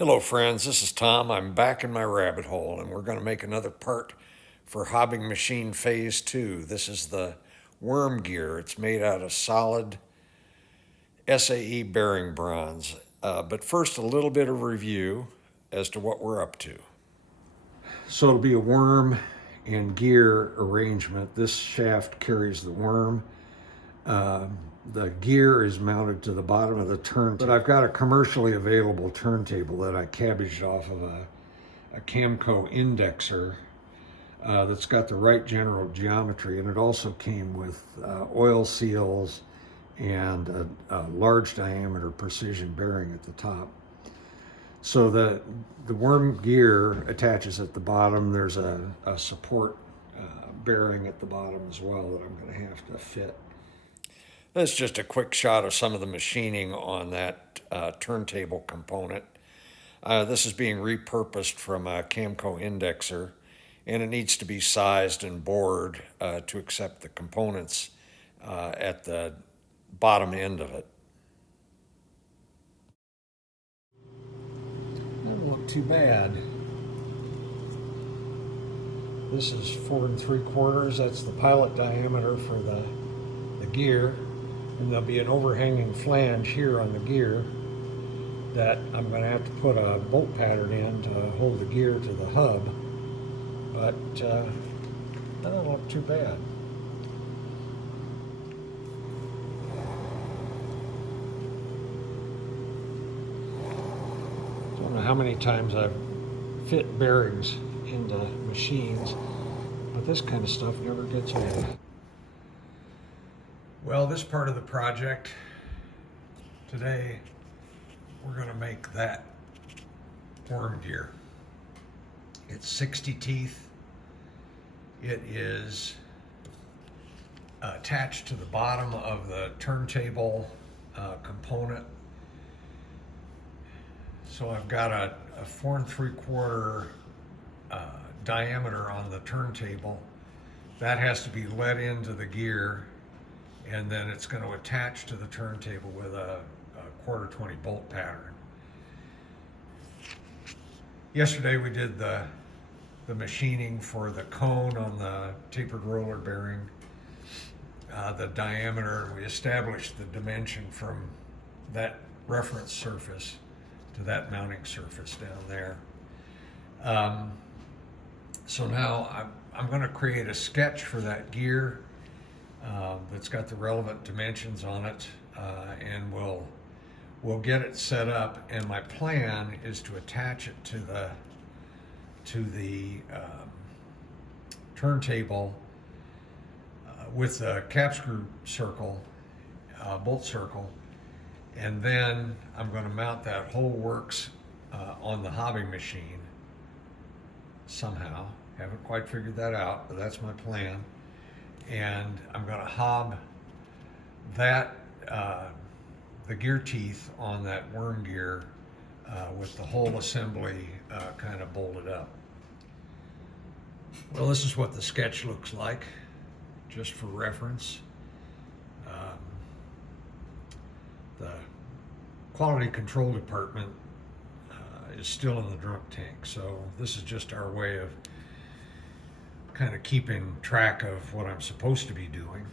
Hello friends, this is Tom. I'm back in my rabbit hole and we're going to make another part for Hobbing Machine Phase 2. This is the worm gear. It's made out of solid SAE bearing bronze. But first, a little bit of review as to what we're up to. So it'll be a worm and gear arrangement. This shaft carries the worm. The gear is mounted to the bottom of the turntable. But I've got a commercially available turntable that I cabbaged off of a Camco indexer that's got the right general geometry, and it also came with oil seals and a large diameter precision bearing at the top. So the worm gear attaches at the bottom. There's a support bearing at the bottom as well that I'm going to have to fit. That's just a quick shot of some of the machining on that turntable component. This is being repurposed from a Camco indexer, and it needs to be sized and bored to accept the components at the bottom end of it. Doesn't look too bad. This is 4 3/4. That's the pilot diameter for the gear. And there'll be an overhanging flange here on the gear that I'm going to have to put a bolt pattern in to hold the gear to the hub. But that doesn't look too bad. I don't know how many times I've fit bearings into machines, but this kind of stuff never gets old. Well, this part of the project, today, we're going to make that worm gear. It's 60 teeth. It is attached to the bottom of the turntable component. So I've got a 4 3/4 diameter on the turntable. That has to be let into the gear, and then it's going to attach to the turntable with a 1/4 20 bolt pattern. Yesterday we did the machining for the cone on the tapered roller bearing, the diameter. We established the dimension from that reference surface to that mounting surface down there. So now I'm going to create a sketch for that gear that's got the relevant dimensions on it, and we'll get it set up. And my plan is to attach it to the turntable with a cap screw circle, bolt circle, and then I'm going to mount that whole works on the hobbing machine somehow. Haven't quite figured that out, but that's my plan. And I'm going to hob that the gear teeth on that worm gear with the whole assembly kind of bolted up. Well, this is what the sketch looks like, just for reference. The quality control department is still in the drunk tank, so this is just our way of kind of keeping track of what I'm supposed to be doing.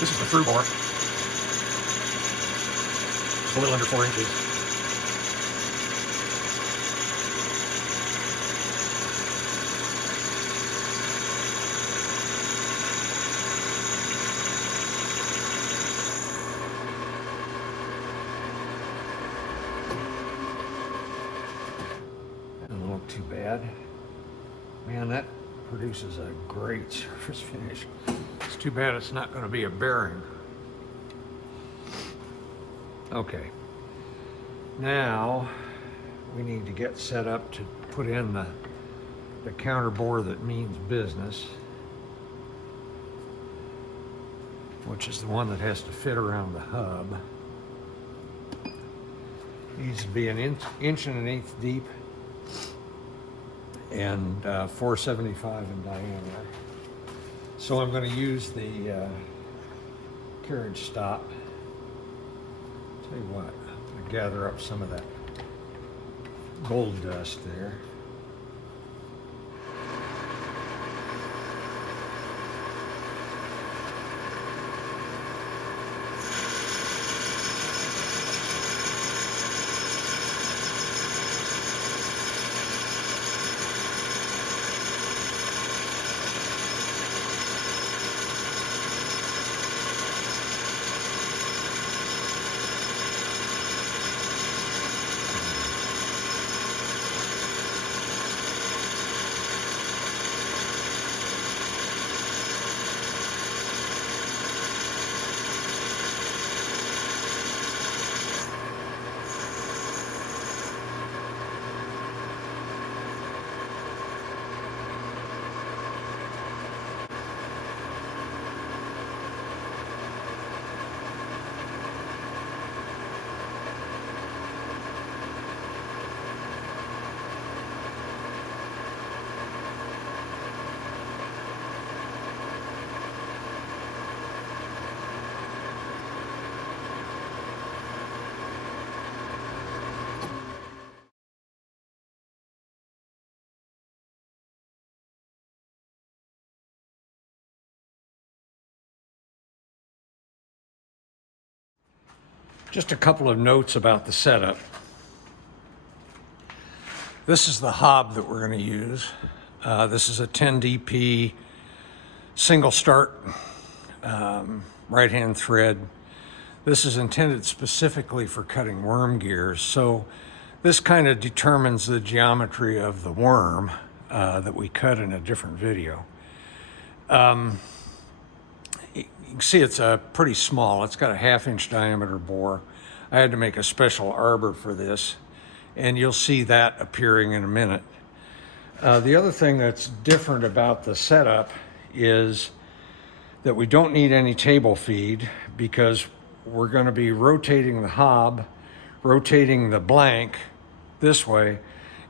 This is the through bore. It's a little under 4 inches. Doesn't look too bad. Man, that produces a great surface finish. It's too bad it's not going to be a bearing. Okay, now we need to get set up to put in the counter bore that means business, which is the one that has to fit around the hub. Needs to be an inch and an eighth deep and 475 in diameter. So I'm going to use the carriage stop. Tell you what, I'm going to gather up some of that gold dust there. Just a couple of notes about the setup. This is the hob that we're going to use. This is a 10DP single start right-hand thread. This is intended specifically for cutting worm gears. So this kind of determines the geometry of the worm that we cut in a different video. You can see it's pretty small. It's got a 1/2 inch diameter bore. I had to make a special arbor for this, and you'll see that appearing in a minute. The other thing that's different about the setup is that we don't need any table feed because we're going to be rotating the hob, rotating the blank this way,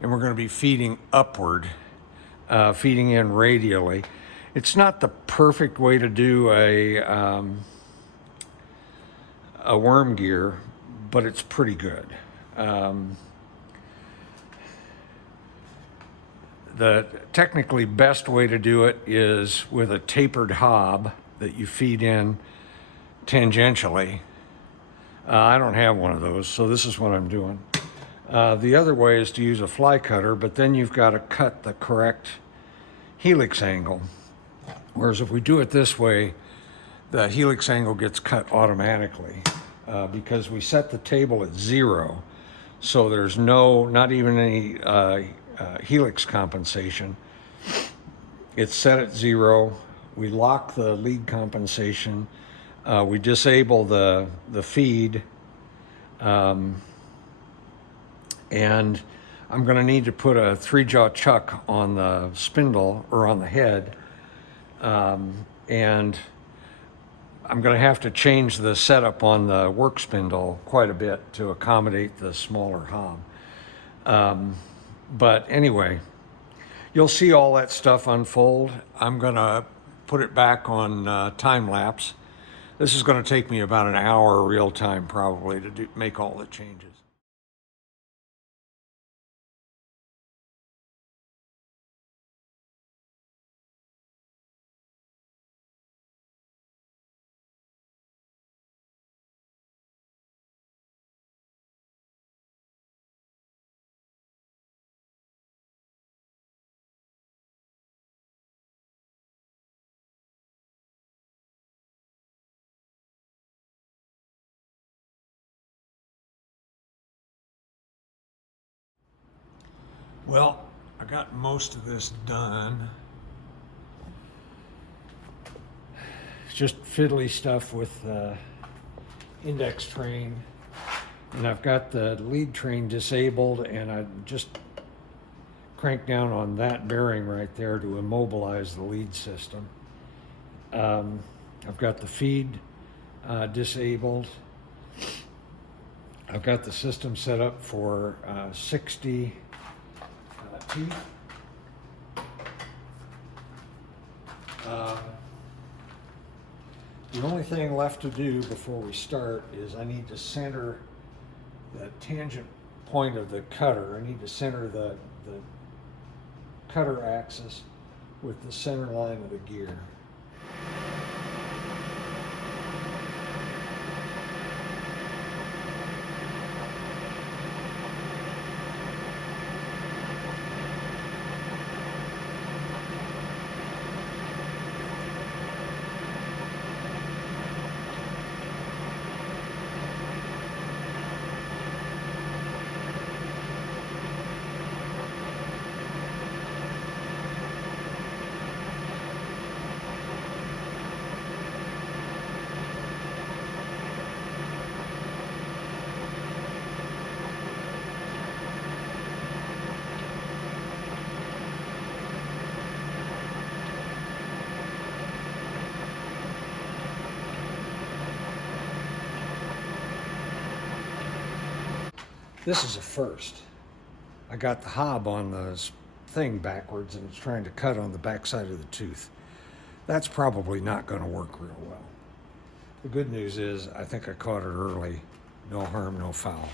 and we're going to be feeding upward, feeding in radially. It's not the perfect way to do a worm gear, but it's pretty good. The technically best way to do it is with a tapered hob that you feed in tangentially. I don't have one of those, so this is what I'm doing. The other way is to use a fly cutter, but then you've got to cut the correct helix angle. Whereas if we do it this way, the helix angle gets cut automatically because we set the table at 0. So there's not even any helix compensation. It's set at 0. We lock the lead compensation. We disable the feed. And I'm going to need to put a 3-jaw chuck on the spindle or on the head. And I'm going to have to change the setup on the work spindle quite a bit to accommodate the smaller hob. But anyway, you'll see all that stuff unfold. I'm going to put it back on time lapse. This is going to take me about an hour real time probably to make all the changes. Well, I got most of this done. just fiddly stuff with index train. And I've got the lead train disabled, and I just crank down on that bearing right there to immobilize the lead system. I've got the feed disabled. I've got the system set up for 60 teeth. The only thing left to do before we start is I need to center the tangent point of the cutter. I need to center the cutter axis with the center line of the gear. This is a first. I got the hob on the thing backwards, and it's trying to cut on the backside of the tooth. That's probably not going to work real well. The good news is I think I caught it early. No harm, no foul.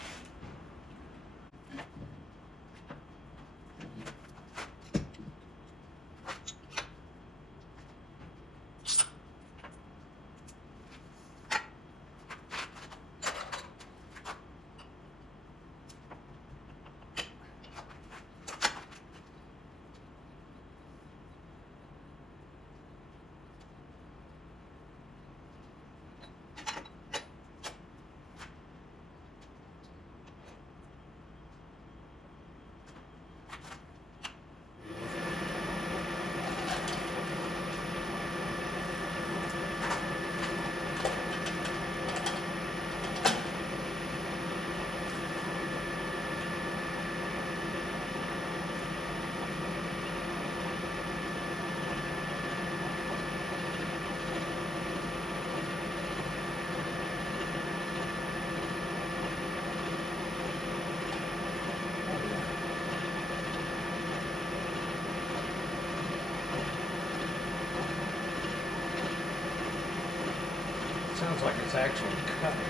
Sounds like it's actually cutting.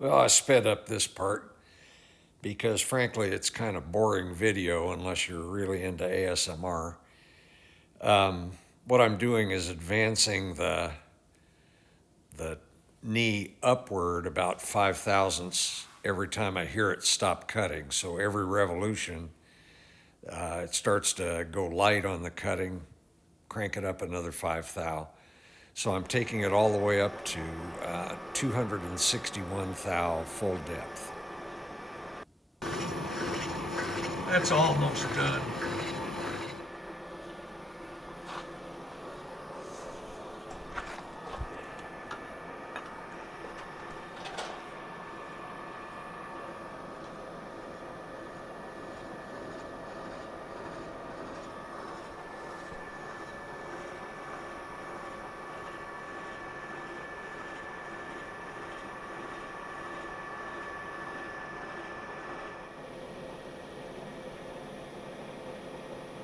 Well, I sped up this part because frankly it's kind of boring video unless you're really into ASMR. What I'm doing is advancing the knee upward about 5 thousandths every time I hear it stop cutting. So every revolution, it starts to go light on the cutting, crank it up another 5 thou. So I'm taking it all the way up to 261 thou full depth. That's almost done.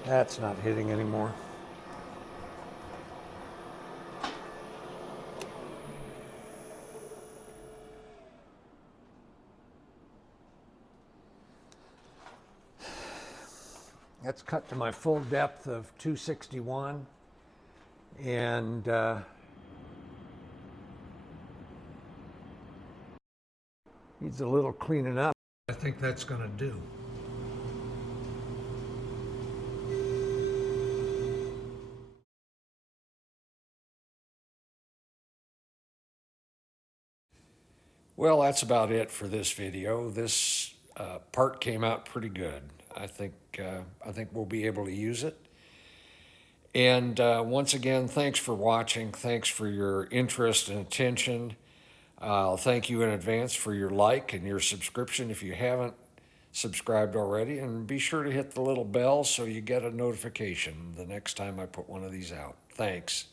That's not hitting anymore. That's cut to my full depth of 261, and needs a little cleaning up. I think that's going to do. Well, that's about it for this video. This part came out pretty good. I think we'll be able to use it. And once again, thanks for watching. Thanks for your interest and attention. I'll thank you in advance for your like and your subscription if you haven't subscribed already. And be sure to hit the little bell so you get a notification the next time I put one of these out. Thanks.